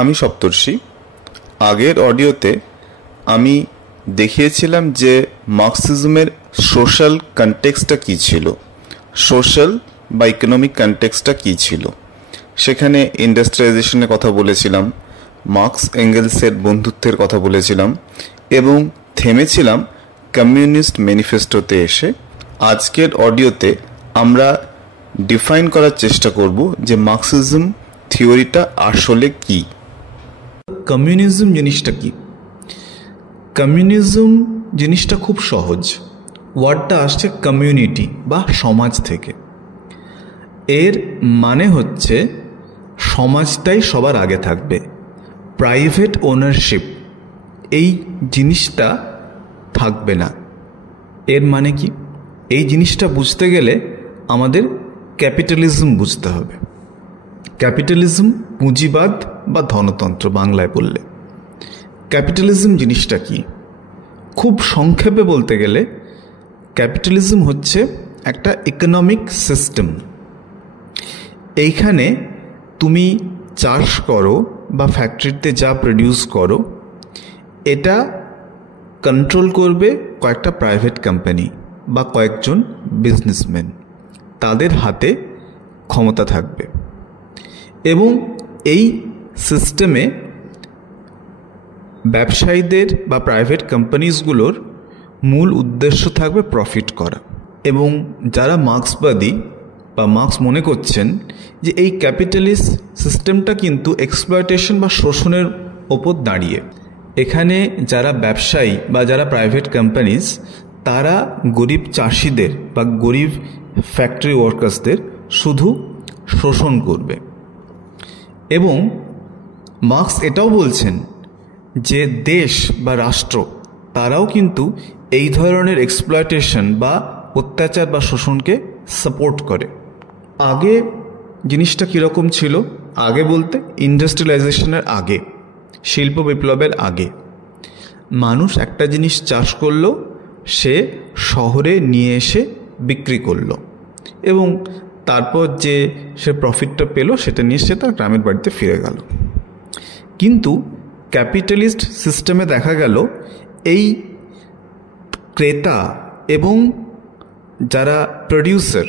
আমি সপ্তর্ষি। আগের অডিওতে আমি দেখিয়েছিলাম যে মার্কসিজমের সোশ্যাল কনটেক্সটটা কী ছিল, সোশ্যাল বা ইকোনমিক কনটেক্সটটা কী ছিল। সেখানে ইন্ডাস্ট্রিয়ালাইজেশনের কথা বলেছিলাম, মার্কস এঙ্গেলসের বন্ধুত্বের কথা বলেছিলাম এবং থেমেছিলাম কমিউনিস্ট ম্যানিফেস্টোতে এসে। আজকের অডিওতে আমরা ডিফাইন করার চেষ্টা করব যে মার্কসিজম থিওরিটা আসলে কি। কমিউনিজম জিনিসটা কি? কমিউনিজম জিনিসটা খুব সহজ। ওয়ার্ডটা আসছে কমিউনিটি বা সমাজ থেকে। এর মানে হচ্ছে সমাজটাই সবার আগে থাকবে, প্রাইভেট ওনারশিপ এই জিনিসটা থাকবে না। এর মানে কি? এই জিনিসটা বুঝতে গেলে আমাদের ক্যাপিটালিজম বুঝতে হবে। ক্যাপিটালিজম পুঁজিবাদ বা ধনতন্ত্র বাংলায় বললে। ক্যাপিটালিজম জিনিসটা কি? খুব সংক্ষেপে বলতে গেলে ক্যাপিটালিজম হচ্ছে একটা ইকোনমিক সিস্টেম। এইখানে তুমি চাষ করো বা ফ্যাক্টরিতে যা প্রডিউস করো, এটা কন্ট্রোল করবে কয়েকটা প্রাইভেট কোম্পানি বা কয়েকজন বিজনেসম্যান। তাদের হাতে ক্ষমতা থাকবে এবং এই সিস্টেমে ব্যবসায়ীদের বা প্রাইভেট কোম্পানিজগুলোর মূল উদ্দেশ্য থাকবে প্রফিট করা। এবং যারা মার্ক্সবাদী বা মার্ক্স মনে করছেন যে এই ক্যাপিটালিস্ট সিস্টেমটা কিন্তু এক্সপ্লয়টেশন বা শোষণের ওপর দাঁড়িয়ে। এখানে যারা ব্যবসায়ী বা যারা প্রাইভেট কোম্পানিজ, তারা গরিব চাষিদের বা গরিব ফ্যাক্টরি ওয়ার্কার্সদের শুধু শোষণ করবে। এবং মার্ক্স এটাও বলছেন যে দেশ বা রাষ্ট্র তারাও কিন্তু এই ধরনের এক্সপ্লয়টেশন বা অত্যাচার বা শোষণকে সাপোর্ট করে। আগে জিনিসটা কীরকম ছিল? আগে বলতে ইন্ডাস্ট্রিয়ালাইজেশনের আগে, শিল্প বিপ্লবের আগে মানুষ একটা জিনিস চাষ করলো, সে শহরে নিয়ে এসে বিক্রি করলো এবং তারপর যে সে প্রফিটটা পেল সেটা নিয়ে সে তার গ্রামের বাড়িতে ফিরে গেল। কিন্তু ক্যাপিটালিস্ট সিস্টেমে দেখা গেল এই ক্রেতা এবং যারা প্রডিউসার,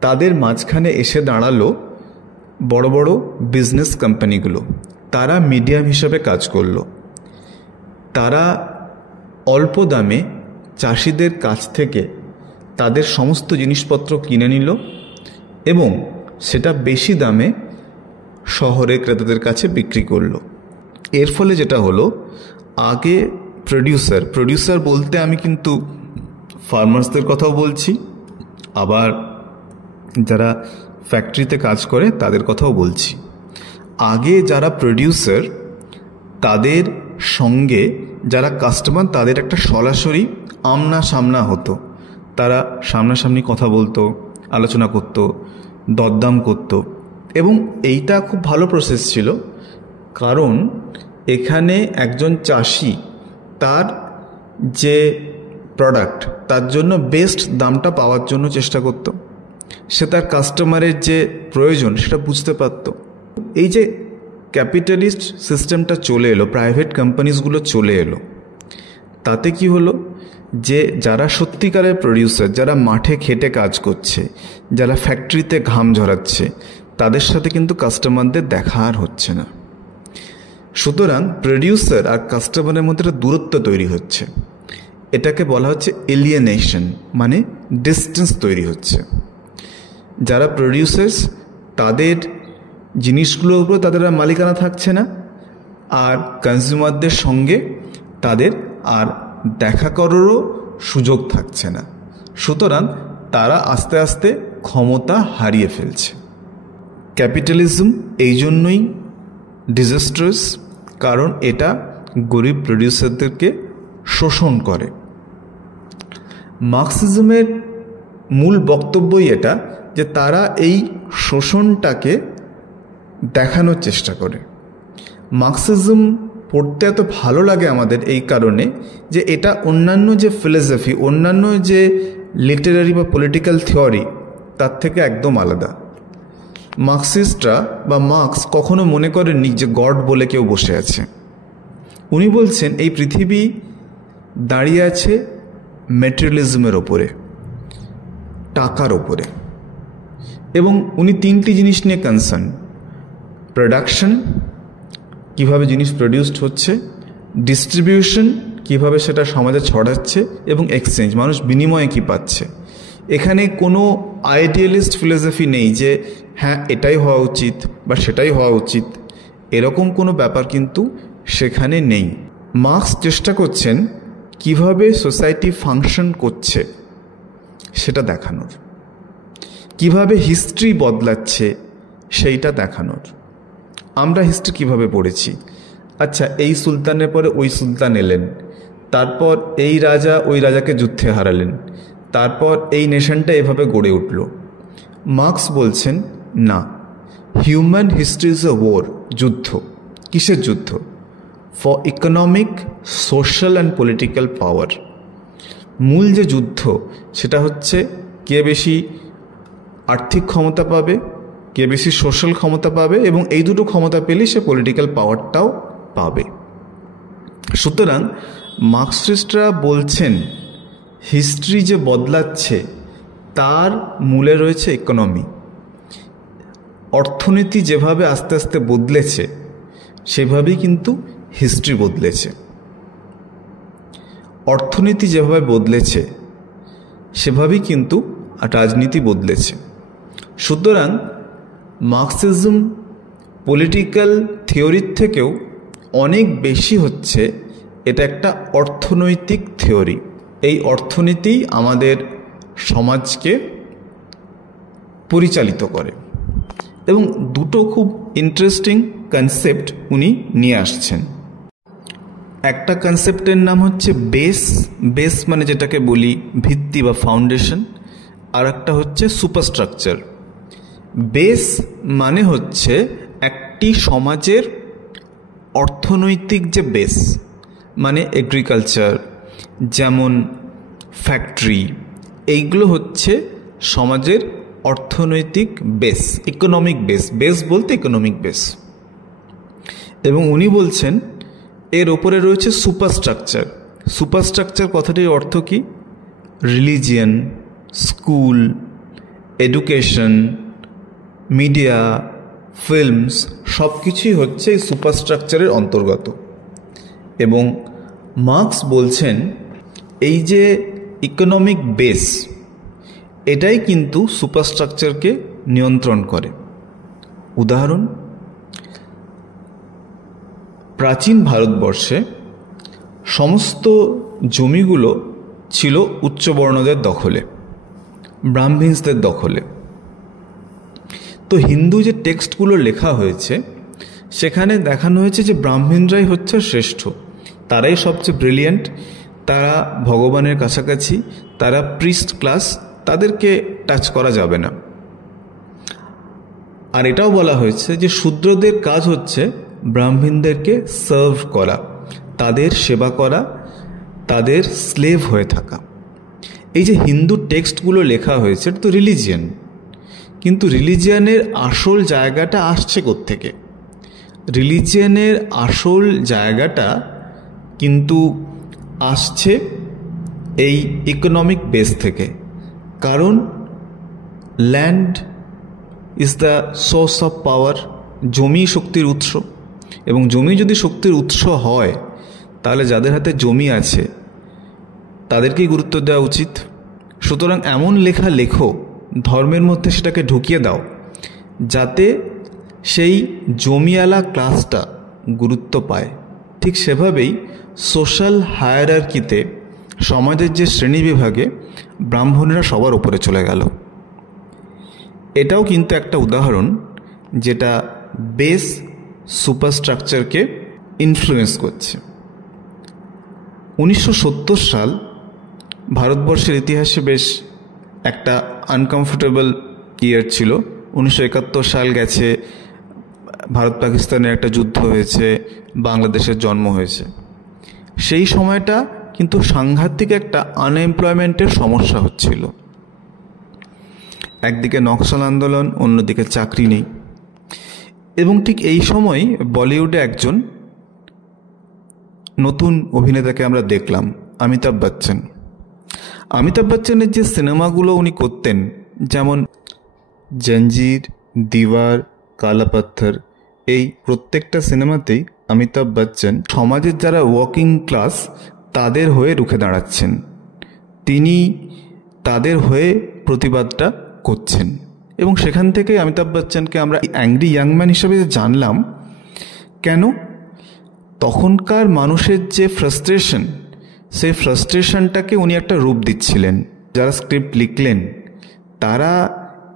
তাদের মাঝখানে এসে দাঁড়ালো বড় বড় বিজনেস কোম্পানিগুলো। তারা মিডিয়াম হিসাবে কাজ করলো। তারা অল্প দামে চাষিদের কাছ থেকে তাদের সমস্ত জিনিসপত্র কিনে নিল এবং সেটা বেশি দামে শহরে ক্রেতাদের কাছে বিক্রি করলো। এর ফলে যেটা হলো, আগে প্রডিউসার বলতে আমি কিন্তু ফার্মার্সদের কথাও বলছি, আবার যারা ফ্যাক্টরিতে কাজ করে তাদের কথাও বলছি। আগে যারা প্রডিউসার, তাদের সঙ্গে যারা কাস্টমার, তাদের একটা সরাসরি আমনা সামনা হতো। তারা সামনাসামনি কথা বলতো, আলোচনা করতো, দরদাম করতো এবং এইটা খুব ভালো প্রসেস ছিল। কারণ এখানে একজন চাষি তার যে প্রোডাক্ট, তার জন্য বেস্ট দামটা পাওয়ার জন্য চেষ্টা করত। সে তার কাস্টমারের যে প্রয়োজন সেটা বুঝতে পারত। এই যে ক্যাপিটালিস্ট সিস্টেমটা চলে এলো, প্রাইভেট কোম্পানিজগুলো চলে এলো, তাতে কি হলো যে যারা সত্যিকারের প্রডিউসার, যারা মাঠে খেটে কাজ করছে, যারা ফ্যাক্টরিতে ঘাম ঝরাচ্ছে, তাদের সাথে কিন্তু কাস্টমারদের দেখা আর হচ্ছে না। সুতরাং প্রডিউসার আর কাস্টমারের মধ্যে একটা দূরত্ব তৈরি হচ্ছে। এটাকে বলা হচ্ছে এলিয়েনেশন, মানে ডিস্টেন্স তৈরি হচ্ছে। যারা প্রডিউসার্স, তাদের জিনিসগুলোর উপর তাদের আর মালিকানা থাকছে না, আর কনজিউমারদের সঙ্গে তাদের আর দেখা করারও সুযোগ থাকছে না। সুতরাং তারা আস্তে আস্তে ক্ষমতা হারিয়ে ফেলছে। ক্যাপিটালিজম এই জন্যই ডিজাস্ট্রাস, কারণ এটা গরিব প্রডিউসারদেরকে শোষণ করে। মার্কসিজমের মূল বক্তব্যই এটা যে তারা এই শোষণটাকে দেখানোর চেষ্টা করে। মার্কসিজম পড়তে এত ভালো লাগে আমাদের এই কারণে যে এটা অন্যান্য যে ফিলসফি, অন্যান্য যে লিটারারি বা পলিটিক্যাল থিওরি, তার থেকে একদম আলাদা। মার্কসিস্টরা বা মার্কস কখনো মনে করেননি যে গড বলে কেউ বসে আছে। উনি বলছেন এই পৃথিবী দাঁড়িয়ে আছে ম্যাটেরিয়ালিজমের ওপরে, টাকার ওপরে, এবং উনি তিনটি জিনিস নিয়ে কনসার্ন: প্রোডাকশন, কিভাবে জিনিস প্রডিউসড হচ্ছে, ডিস্ট্রিবিউশন, কিভাবে সেটা সমাজে ছড়াচ্ছে, এবং এক্সচেঞ্জ, মানুষ বিনিময়ে কী পাচ্ছে। এখানে কোনো আইডিয়ালিস্ট ফিলোসফি নেই যে হ্যাঁ এটাই হওয়া উচিত বা সেটাই হওয়া উচিত, এরকম কোনো ব্যাপার কিন্তু সেখানে নেই। মার্কস চেষ্টা করছেন কিভাবে সোসাইটি ফাংশন করছে সেটা দেখানোর, কিভাবে হিস্ট্রি বদলাচ্ছে সেইটা দেখানোর। আমরা হিস্ট্রি কিভাবে পড়েছি, আচ্ছা এই সুলতানের পরে ওই সুলতান এলেন, তারপর এই রাজা ওই রাজাকে যুদ্ধে হারালেন, তারপর এই নেশনটা এভাবে গড়ে উঠল। মার্কস বলছেন না, human history is a war, যুদ্ধ। কিসের যুদ্ধ? For economic, social and political power. মূল যে যুদ্ধ সেটা হচ্ছে কে বেশি আর্থিক ক্ষমতা পাবে, কে বেশি সোশ্যাল ক্ষমতা পাবে, এবং এই দুটো ক্ষমতা পেলে সে পলিটিক্যাল পাওয়ারটাও পাবে। সুতরাং মার্কসিস্টরা বলছেন হিস্ট্রি যে বদলাচ্ছে তার মূলে রয়েছে ইকোনমি। অর্থনীতি যেভাবে আস্তে আস্তে বদলেছে সেভাবেই কিন্তু হিস্ট্রি বদলেছে। অর্থনীতি যেভাবে বদলেছে সেভাবেই কিন্তু রাজনীতি বদলেছে। সুতরাং মার্কসিজম পলিটিক্যাল থিওরির থেকেও অনেক বেশি হচ্ছে এটা একটা অর্থনৈতিক থিওরি। এই অর্থনীতি আমাদের সমাজকে পরিচালিত করে, এবং দুটো খুব ইন্টারেস্টিং কনসেপ্ট উনি নিয়ে আসছেন। একটা কনসেপ্টের নাম হচ্ছে বেস, বেস মানে যেটাকে বলি ভিত্তি বা ফাউন্ডেশন, আর একটা হচ্ছে সুপারস্ট্রাকচার। বেস মানে হচ্ছে একটি সমাজের অর্থনৈতিক যে বেস, মানে এগ্রিকালচার, যেমন ফ্যাক্টরি, এইগুলো হচ্ছে সমাজের অর্থনৈতিক বেস, ইকোনমিক বেস। বেস বলতে ইকোনমিক বেস। এবং উনি বলছেন এর ওপরে রয়েছে সুপারস্ট্রাকচার। সুপারস্ট্রাকচার কথাটির অর্থ কি? Religion, school, education, media, films, সব কিছুই হচ্ছে এই সুপারস্ট্রাকচারের অন্তর্গত। এবং মার্কস বলছেন এই যে ইকোনমিক বেস, এটাই কিন্তু সুপারস্ট্রাকচারকে নিয়ন্ত্রণ করে। উদাহরণ, প্রাচীন ভারতবর্ষে সমস্ত জমিগুলো ছিল উচ্চবর্ণদের দখলে, ব্রাহ্মিন্সদের দখলে। তো হিন্দু যে টেক্সটগুলো লেখা হয়েছে সেখানে দেখানো হয়েছে যে ব্রাহ্মণরাই হচ্ছে শ্রেষ্ঠ, তারাই সবচেয়ে ব্রিলিয়েন্ট, তারা ভগবানের কাছাকাছি, তারা প্রিস্ট ক্লাস, তাদেরকে টাচ করা যাবে না। আর এটাও বলা হয়েছে যে শূদ্রদের কাজ হচ্ছে ব্রাহ্মণদেরকে সার্ভ করা, তাদের সেবা করা, তাদের স্লেভ হয়ে থাকা। এই যে হিন্দু টেক্সটগুলো লেখা হয়েছে এটা তো রিলিজিয়ান, কিন্তু রিলিজিয়ানের আসল জায়গাটা আসছে কোত্থেকে? রিলিজিয়ানের আসল জায়গাটা কিন্তু আসছে এই ইকোনমিক বেস থেকে। কারণ land is the source of power, জমি শক্তির উৎস, এবং জমি যদি শক্তির উৎস হয় তাহলে যাদের হাতে জমি আছে তাদেরকেই গুরুত্ব দেওয়া উচিত। সুতরাং এমন লেখা লেখো, ধর্মের মধ্যে সেটাকে ঢুকিয়ে দাও যাতে সেই জমিওয়ালা ক্লাসটা গুরুত্ব পায়। ঠিক সেভাবেই সোশ্যাল হায়ারার্কিতে সমাজের যে শ্রেণীবিভাগে ব্রাহ্মণেরা সবার উপরে চলে গেল। এটাও কিন্তু একটা উদাহরণ যেটা বেস সুপারস্ট্রাকচারকে ইনফ্লুয়েন্স করছে। 1970 সাল ভারতবর্ষের ইতিহাসে বেশ একটা আনকমফোর্টেবল ইয়ার ছিল। 1971 সাল গেছে, ভারত পাকিস্তানের একটা যুদ্ধ হয়েছে, বাংলাদেশের জন্ম হয়েছে। সেই সময়টা কিন্তু সাংঘাতিক একটা আনএমপ্লয়মেন্টের সমস্যা হচ্ছিল, একদিকে নকশাল আন্দোলন, অন্যদিকে চাকরি নেই। এবং ঠিক এই সময় বলিউডে একজন নতুন অভিনেতাকে আমরা দেখলাম, অমিতাভ বচ্চন। অমিতাভ বচ্চনের যে সিনেমাগুলো উনি করতেন, যেমন জঞ্জির, দিওয়ার, কালা পাথর, এই প্রত্যেকটা সিনেমাতেই অমিতাভ বচ্চন সমাজের যারা ওয়ার্কিং ক্লাস তাদের হয়ে রুখে দাঁড়াচ্ছেন। তিনি তাদের হয়ে প্রতিবাদটা করছেন এবং সেখান থেকে অমিতাভ বচ্চনকে আমরা অ্যাংরি ইয়াং ম্যান হিসেবে জানলাম। কেন? তখনকার মানুষের যে ফ্রাস্ট্রেশন, সেই ফ্রাস্ট্রেশনটাকে উনি একটা রূপ দিচ্ছিলেন। যারা স্ক্রিপ্ট লিখলেন তারা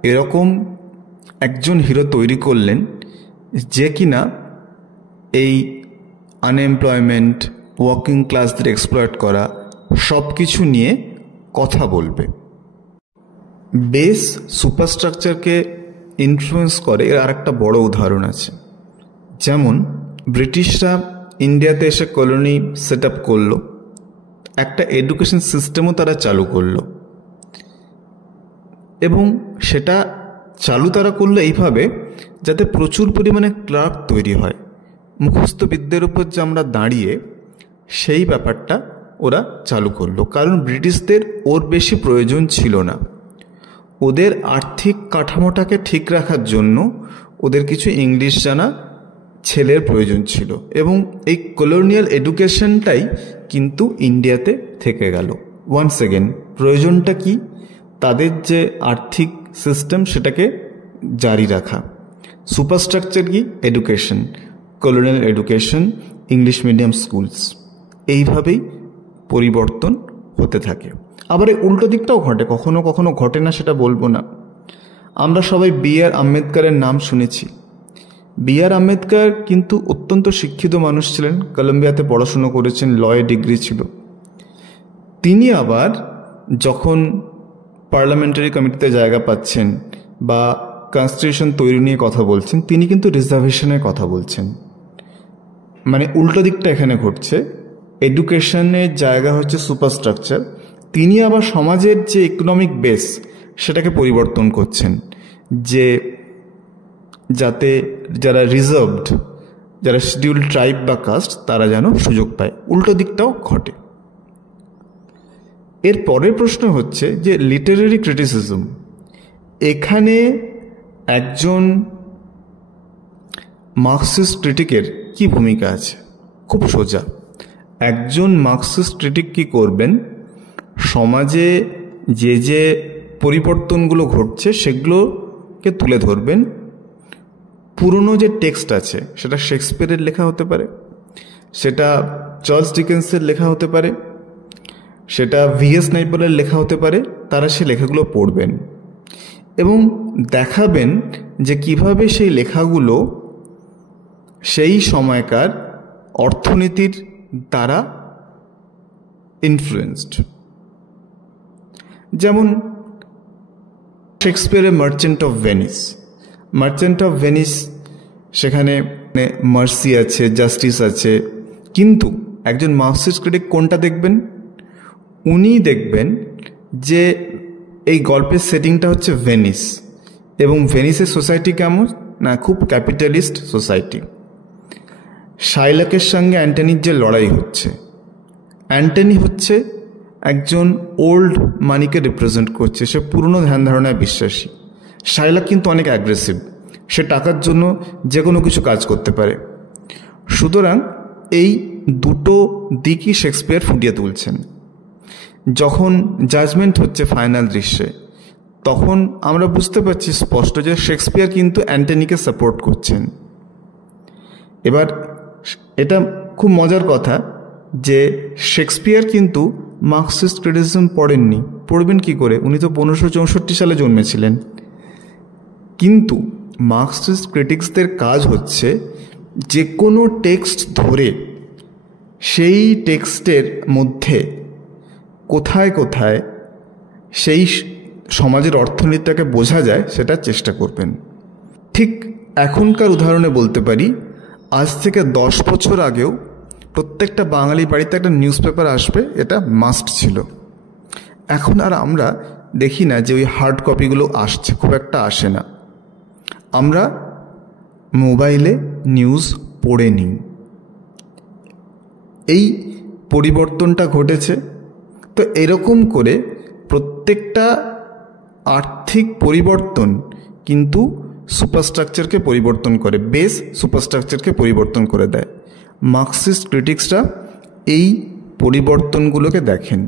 এরকম একজন হিরো তৈরি করলেন যে কিনা এই আনএমপ্লয়মেন্ট, ওয়ার্কিং ক্লাসদের এক্সপ্লয়েট করা সব কিছু নিয়ে কথা বলবে। বেস সুপারস্ট্রাকচারকে ইনফ্লুয়েন্স করে এর আরেকটা বড় উদাহরণ আছে। যেমন ব্রিটিশরা ইন্ডিয়াতে এসে কলোনি সেট আপ করলো, একটা এডুকেশন সিস্টেমও তারা চালু করলো এবং সেটা চালু তারা করলো এইভাবে যাতে প্রচুর পরিমাণে ক্লার্ক তৈরি হয়। মুখস্থ বিদ্যের উপর যে আমরা দাঁড়িয়ে সেই ব্যাপারটা ওরা চালু করলো, কারণ ব্রিটিশদের ওর বেশি প্রয়োজন ছিল না। ওদের আর্থিক কাঠামোটাকে ঠিক রাখার জন্য ওদের কিছু ইংলিশ জানা ছেলের প্রয়োজন ছিল এবং এই কলোনিয়াল এডুকেশনটাই কিন্তু ইন্ডিয়াতে থেকে গেল। ওয়ান্স এগেন প্রয়োজনটা কি? তাদের যে আর্থিক সিস্টেম সেটাকে জারি রাখা। সুপারস্ট্রাকচার কি? Education, colonial education, English medium schools, এইভাবেই পরিবর্তন হতে থাকে। আবার এই উল্টো দিকটাও ঘটে, কখনো কখনো ঘটে না সেটা বলবো না। আমরা সবাই বি.আর. আম্বেদকরের নাম শুনেছি। বি.আর. আম্বেদকর কিন্তু অত্যন্ত শিক্ষিত মানুষ ছিলেন, কলম্বিয়াতে পড়াশুনো করেছেন, লয়ে ডিগ্রি ছিল। তিনি আবার যখন পার্লামেন্টারি কমিটিতে জায়গা পাচ্ছেন বা কনস্টিটিউশন তৈরি নিয়ে কথা বলছেন, তিনি কিন্তু রিজার্ভেশনের কথা বলছেন। মানে উল্টো দিকটা এখানে ঘটছে। এডুকেশনের জায়গা হচ্ছে সুপারস্ট্রাকচার, তিনি আবার সমাজের যে ইকোনমিক বেস সেটাকে পরিবর্তন করছেন, যে যাতে যারা রিজার্ভড, যারা শিডিউল্ড ট্রাইব বা কাস্ট তারা যেন সুযোগ পায়। উল্টো দিকটাও ঘটে। এর পরের প্রশ্ন হচ্ছে যে লিটারেরি ক্রিটিসিজম। এখানে একজন মার্কসিস্ট ক্রিটিকের কি ভূমিকা আছে? খুব সোজা। একজন মার্কসিস্ট ক্রিটিক কি করবেন? সমাজে যে যে পরিবর্তনগুলো ঘটছে সেগুলোকে তুলে ধরবেন। পুরনো যে টেক্সট আছে সেটা শেক্সপিয়ারের লেখা হতে পারে, সেটা চার্লস ডিকেন্সের লেখা হতে পারে, সেটা ভিএস নাইপলের লেখা হতে পারে। তারা সেই লেখাগুলো পড়বেন এবং দেখাবেন যে কিভাবে সেই লেখাগুলো সেই সময়কার অর্থনীতির দ্বারা ইনফ্লুয়েন্সড। যেমন শেক্সপিয়ারের merchant of Venice. Merchant of Venice সেখানে মার্সি আছে, জাস্টিস আছে, কিন্তু একজন মার্কসিস্ট ক্রিটিক কোনটা দেখবেন? উনি দেখবেন যে এই গল্পের সেটিংটা হচ্ছে ভেনিস এবং ভেনিসের সোসাইটি কেমন না, খুব ক্যাপিটালিস্ট সোসাইটি। শাইলকের সঙ্গে অ্যান্টনির যে লড়াই হচ্ছে, অ্যান্টনি হচ্ছে একজন ওল্ড মানিকে রিপ্রেজেন্ট করছে, সে পুরনো ধ্যান ধারণায় বিশ্বাসী। শাইলক কিন্তু অনেক অ্যাগ্রেসিভ, সে টাকার জন্য যে কোনো কিছু কাজ করতে পারে। সুতরাং এই দুটো দিকই শেক্সপিয়ার ফুটিয়ে তুলছেন। যখন জাজমেন্ট হচ্ছে ফাইনাল দৃশ্যে, তখন আমরা বুঝতে পারছি স্পষ্ট যে শেক্সপিয়ার কিন্তু অ্যান্টনিকে সাপোর্ট করছেন। এবার এটা খুব মজার কথা যে শেক্সপিয়ার কিন্তু মার্কসিস্ট ক্রিটিসিজম পড়েননি। পড়বেন কি করে? উনি তো 1564 সালে জন্মেছিলেন। কিন্তু মার্কসিস্ট ক্রিটিক্সদের কাজ হচ্ছে যে কোনো টেক্সট ধরে সেই টেক্সটের মধ্যে কোথায় কোথায় সেই সমাজের অর্থনীতিটাকে বোঝা যায় সেটার চেষ্টা করবেন। ঠিক এখনকার উদাহরণে বলতে পারি, আজ থেকে 10 বছর আগেও প্রত্যেকটা বাঙালি বাড়িতে একটা নিউজ পেপার আসবে, এটা মাস্ট ছিল। এখন আর আমরা দেখি না যে ওই হার্ড কপিগুলো আসছে, খুব একটা আসে না। আমরা মোবাইলে নিউজ পড়ে নিই। এই পরিবর্তনটা ঘটেছে। তো এরকম করে প্রত্যেকটা আর্থিক পরিবর্তন কিন্তু সুপারস্ট্রাকচারকে পরিবর্তন করে, বেস সুপারস্ট্রাকচারকে পরিবর্তন করে দেয়। মার্কসিস্ট ক্রিটিক্সরা এই পরিবর্তনগুলোকে দেখেন।